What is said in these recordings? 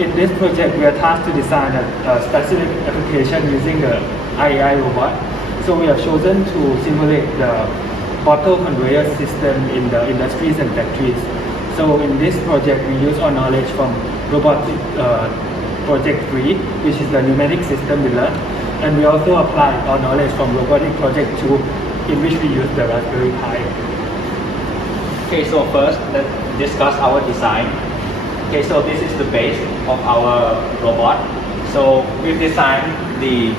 in this project, we are tasked to design a specific application using the IAI robot. So we have chosen to simulate the bottle conveyor system in the industries and factories. So in this project, we use our knowledge from Robotic Project 3, which is the pneumatic system we learned. And we also apply our knowledge from Robotic Project 2, in which we use the Raspberry Pi. Okay, so first let's discuss our design. Okay, so this is the base of our robot. So we've designed we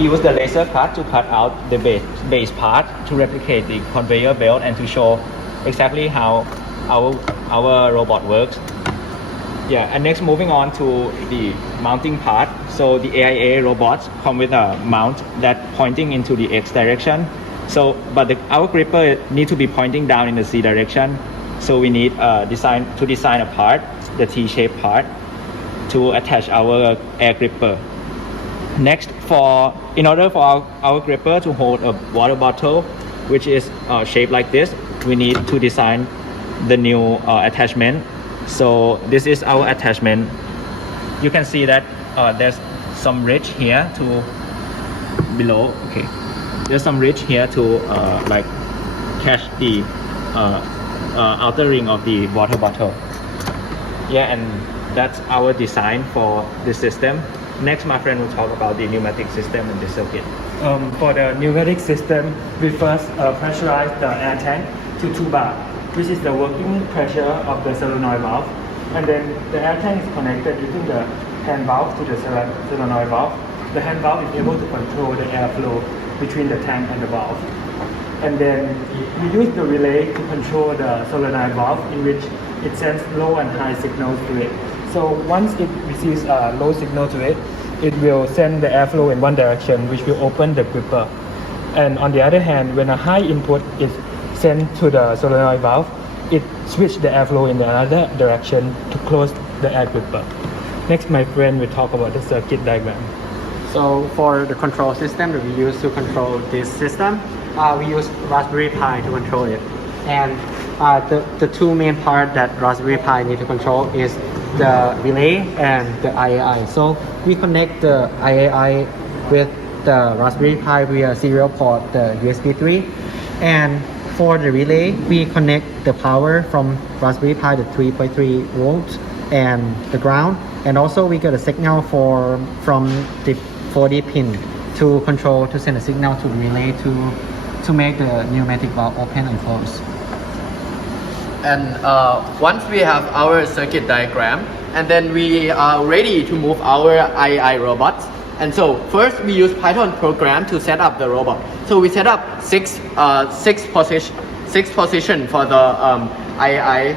use the laser cut to cut out the base part to replicate the conveyor belt and to show exactly how our robot works. Yeah, and next moving on to the mounting part. So the AIA robots come with a mount that pointing into the X direction. So, but our gripper need to be pointing down in the Z direction. So we need design a part, the T-shaped part, to attach our air gripper. Next, in order for our gripper to hold a water bottle, which is shaped like this, we need to design the new attachment. So this is our attachment. You can see that there's some ridge here to below. Okay, there's some ridge here to like catch the outer ring of the water bottle. Yeah, and that's our design for the system. Next, my friend will talk about the pneumatic system and the circuit. For the pneumatic system, we first pressurize the air tank to 2 bar, which is the working pressure of the solenoid valve. And then the air tank is connected using the hand valve to the solenoid valve. The hand valve is able to control the airflow between the tank and the valve. And then we use the relay to control the solenoid valve, in which it sends low and high signals to it. So once it receives a low signal to it, it will send the airflow in one direction, which will open the gripper. And on the other hand, when a high input is sent to the solenoid valve, it switches the airflow in the other direction to close the air gripper. Next, my friend will talk about the circuit diagram. So for the control system that we use to control this system, we use Raspberry Pi to control it. And the two main parts that Raspberry Pi need to control is the relay and the IAI. So we connect the IAI with the Raspberry Pi via serial port, the USB 3. And for the relay, we connect the power from Raspberry Pi to 3.3 volts and the ground. And also we get a signal from the 40 pin to send a signal to the relay to make the pneumatic valve open and close. And once we have our circuit diagram, and then we are ready to move our IAI robots. And so first we use Python program to set up the robot. So we set up six position for the IAI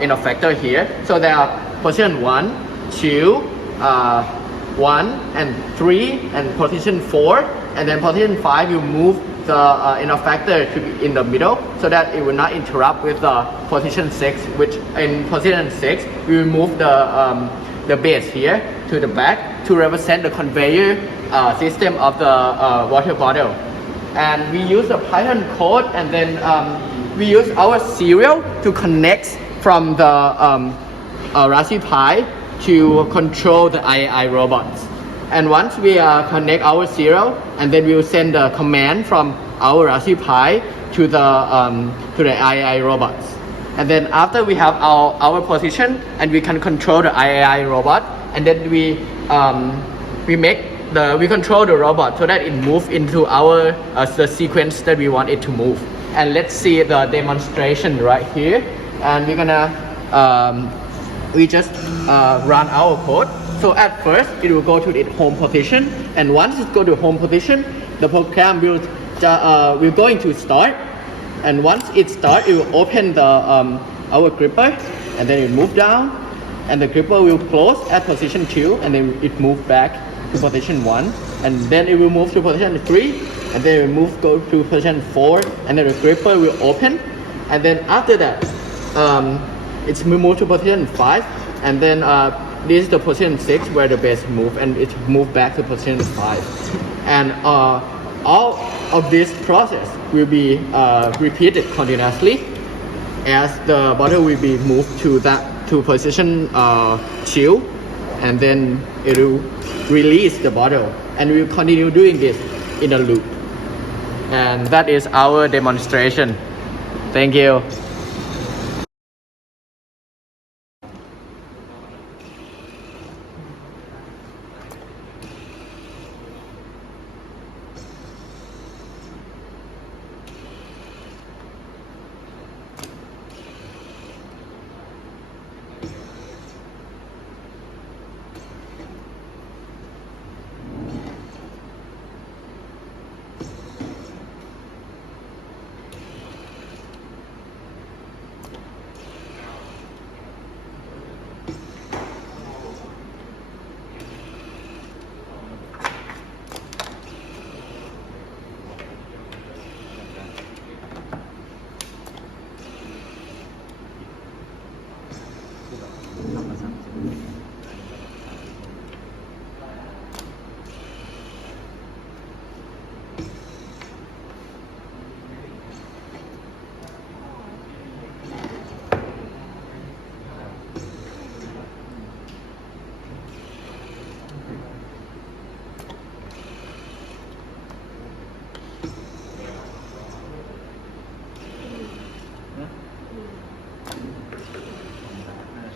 in a factor here. So there are position 1, 2, 1 and 3, and position 4, and then position 5 you move the inner factor to be in the middle so that it will not interrupt with the position 6, which in position 6 we will move the base here to the back to represent the conveyor system of the water bottle. And we use the Python code, and then we use our serial to connect from the Raspberry Pi to control the IAI robots. And once we connect our serial, and then we will send the command from our Raspberry Pi to the IAI robots. And then after we have our position, and we can control the IAI robot, and then we control the robot so that it moves into our the sequence that we want it to move. And let's see the demonstration right here. And we're gonna we just run our code. So at first it will go to its home position, and once it go to home position, the program will going to start. And once it starts, it will open the our gripper, and then it move down, and the gripper will close at position 2, and then it move back to position 1, and then it will move to position 3, and then it will go to position 4, and then the gripper will open, and then after that it's moved to position 5, and then this is the position 6 where the base move, and it move back to position 5. And all of this process will be repeated continuously as the bottle will be moved to that to position 2, and then it will release the bottle, and we will continue doing this in a loop. And that is our demonstration. Thank you. Thanapat